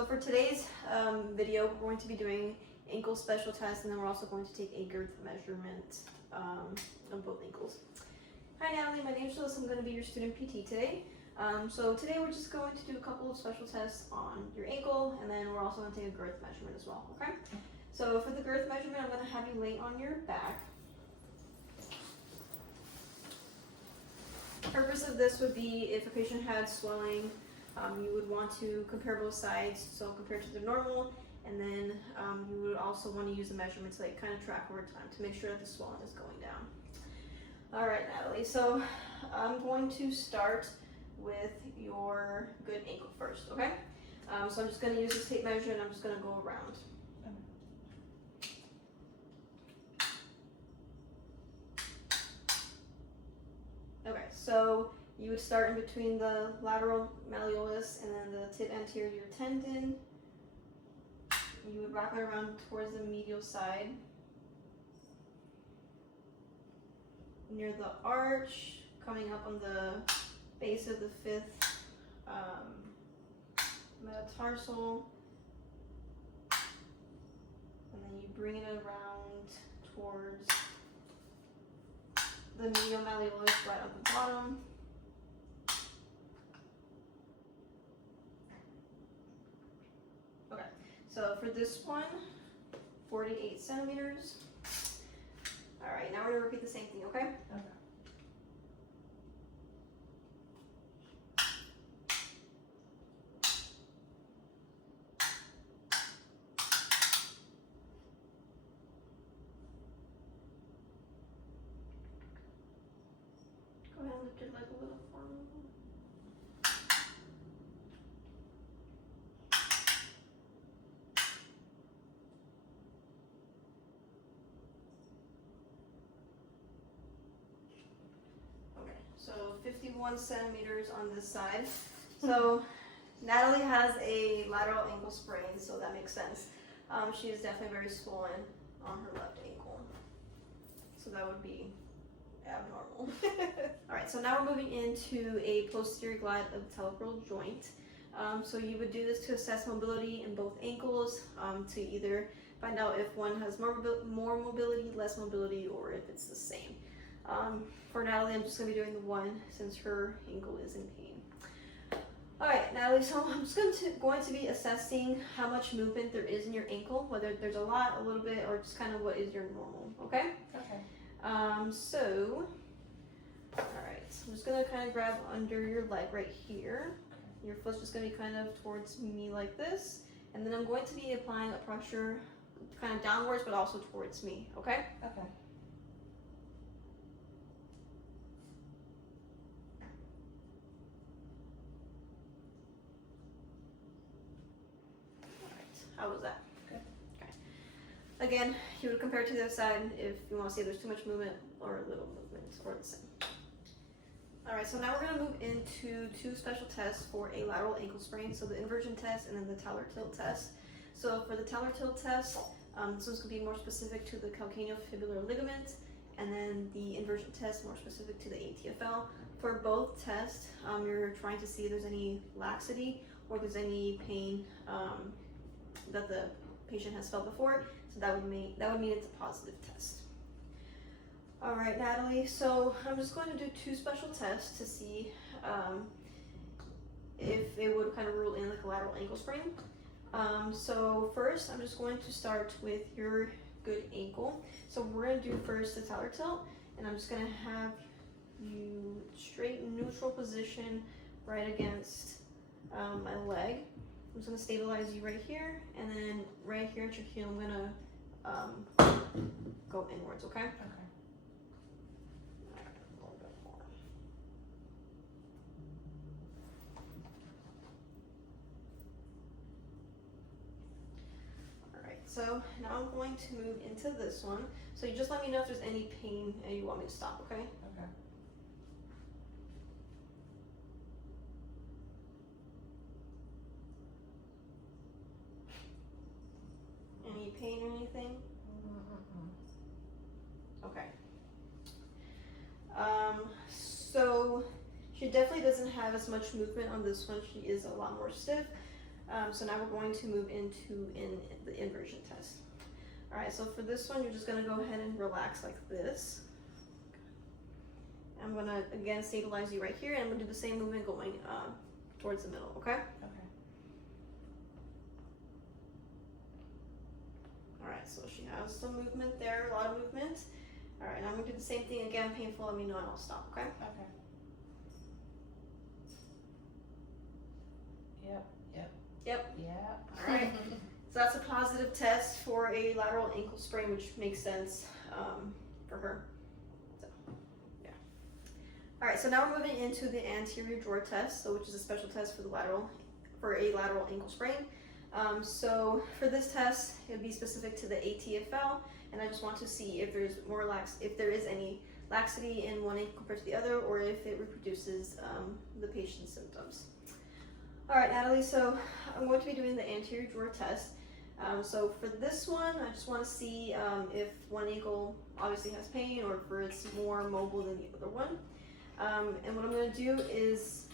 So for today's video, we're going to be doing ankle special test, and then we're also going to take a girth measurement of both ankles. Hi Natalie, my name is Phyllis. I'm going to be your student PT today. So today we're just going to do a couple of special tests on your ankle, and then we're also going to take a girth measurement as well, okay? So for the girth measurement, I'm going to have you lay on your back. The purpose of this would be if a patient had swelling, you would want to compare both sides, so compare to the normal, and then you would also want to use the measurement to kind of track over time to make sure that the swelling is going down. All right, Natalie, so I'm going to start with your good ankle first, okay? So I'm just going to use this tape measure and I'm just going to go around. Okay, so you would start in between the lateral malleolus and then the tib anterior tendon. You would wrap it around towards the medial side. Near the arch, coming up on the base of the fifth metatarsal. And then you bring it around towards the medial malleolus right at the bottom. Okay, so for this one, 48 centimeters. All right, now we're gonna repeat the same thing, okay? Okay. Go ahead and lift your leg a little for me. Okay, so 51 centimeters on this side. So Natalie has a lateral ankle sprain, so that makes sense. She is definitely very swollen on her left ankle. So that would be abnormal. All right, so now we're moving into a posterior glide of the talocrural joint. So you would do this to assess mobility in both ankles, to either find out if one has more mobility, less mobility, or if it's the same. For Natalie, I'm just going to be doing the one since her ankle is in pain. All right, Natalie, so I'm just going to be assessing how much movement there is in your ankle, whether there's a lot, a little bit, or just kind of what is your normal, okay? Okay. So, all right, so I'm just gonna kind of grab under your leg right here. Your foot's just gonna be kind of towards me like this, and then I'm going to be applying a pressure kind of downwards, but also towards me, okay? Okay. All right, how was that? Good. Okay. Again, you would compare to the other side if you want to see if there's too much movement or a little movement, or the same. All right, so now we're gonna move into two special tests for a lateral ankle sprain. So the inversion test and then the talar tilt test. So for the talar tilt test, this one's gonna be more specific to the calcaneofibular ligament, and then the inversion test more specific to the ATFL. For both tests, you're trying to see if there's any laxity or if there's any pain that the patient has felt before. So that would mean it's a positive test. All right, Natalie, so I'm just going to do two special tests to see if it would kind of rule in like a lateral ankle sprain. So first, I'm just going to start with your good ankle. So we're going to do first the talar tilt, and I'm just going to have you straight neutral position right against my leg. I'm just going to stabilize you right here, and then right here at your heel, I'm going to go inwards, okay? Okay. So now I'm going to move into this one. So you just let me know if there's any pain and you want me to stop, okay? Okay. Any pain or anything? Mm-hmm. Okay. So she definitely doesn't have as much movement on this one. She is a lot more stiff. So now we're going to move into the inversion test. All right, so for this one, you're just gonna go ahead and relax like this. I'm gonna, again, stabilize you right here, and I'm gonna do the same movement going towards the middle, okay? Okay. All right, so she has some movement there, a lot of movement. All right, now I'm gonna do the same thing again, painful, let me know and I'll stop, okay? Okay. Yep. Yep. Yeah. All right. So that's a positive test for a lateral ankle sprain, which makes sense for her. So, yeah. All right, so now we're moving into the anterior drawer test, so which is a special test for a lateral ankle sprain. So for this test, it would be specific to the ATFL, and I just want to see if there is any laxity in one ankle compared to the other, or if it reproduces the patient's symptoms. All right, Natalie, so I'm going to be doing the anterior drawer test. So for this one, I just want to see if one ankle obviously has pain or if it's more mobile than the other one. And what I'm going to do is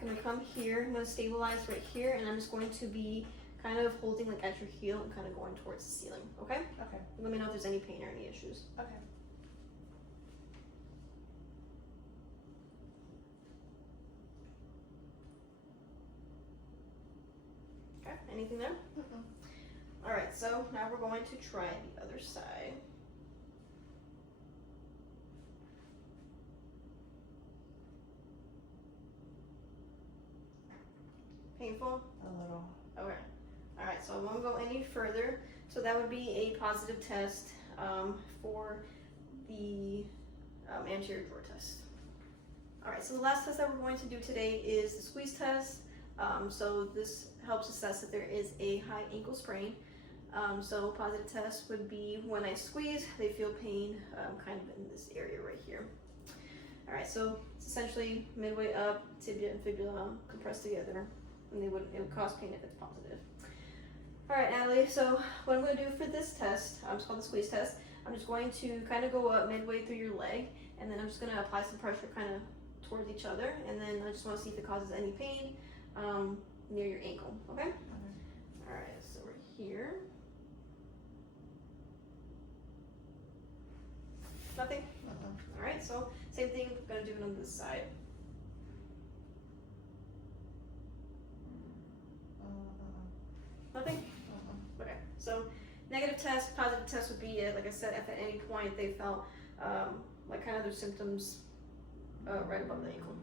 I'm going to come here, I'm going to stabilize right here, and I'm just going to be kind of holding like at your heel and kind of going towards the ceiling, okay? Okay. Let me know if there's any pain or any issues. Okay. Okay, anything there? Mm-mm. All right, so now we're going to try the other side. Painful? A little. Okay. All right, so I won't go any further. So that would be a positive test for the anterior drawer test. All right, so the last test that we're going to do today is the squeeze test. So this helps assess if there is a high ankle sprain. So positive test would be when I squeeze, they feel pain kind of in this area right here. All right, so it's essentially midway up, tibia and fibula compressed together, and it would cause pain if it's positive. All right, Natalie, so what I'm going to do for this test, it's called the squeeze test. I'm just going to kind of go up midway through your leg, and then I'm just going to apply some pressure kind of towards each other, and then I just want to see if it causes any pain near your ankle, okay? All right, so we're here. Nothing? All right, so same thing, I'm going to do it on this side. Nothing? Okay, so negative test, positive test would be, like I said, if at any point they felt like kind of their symptoms right above the ankle.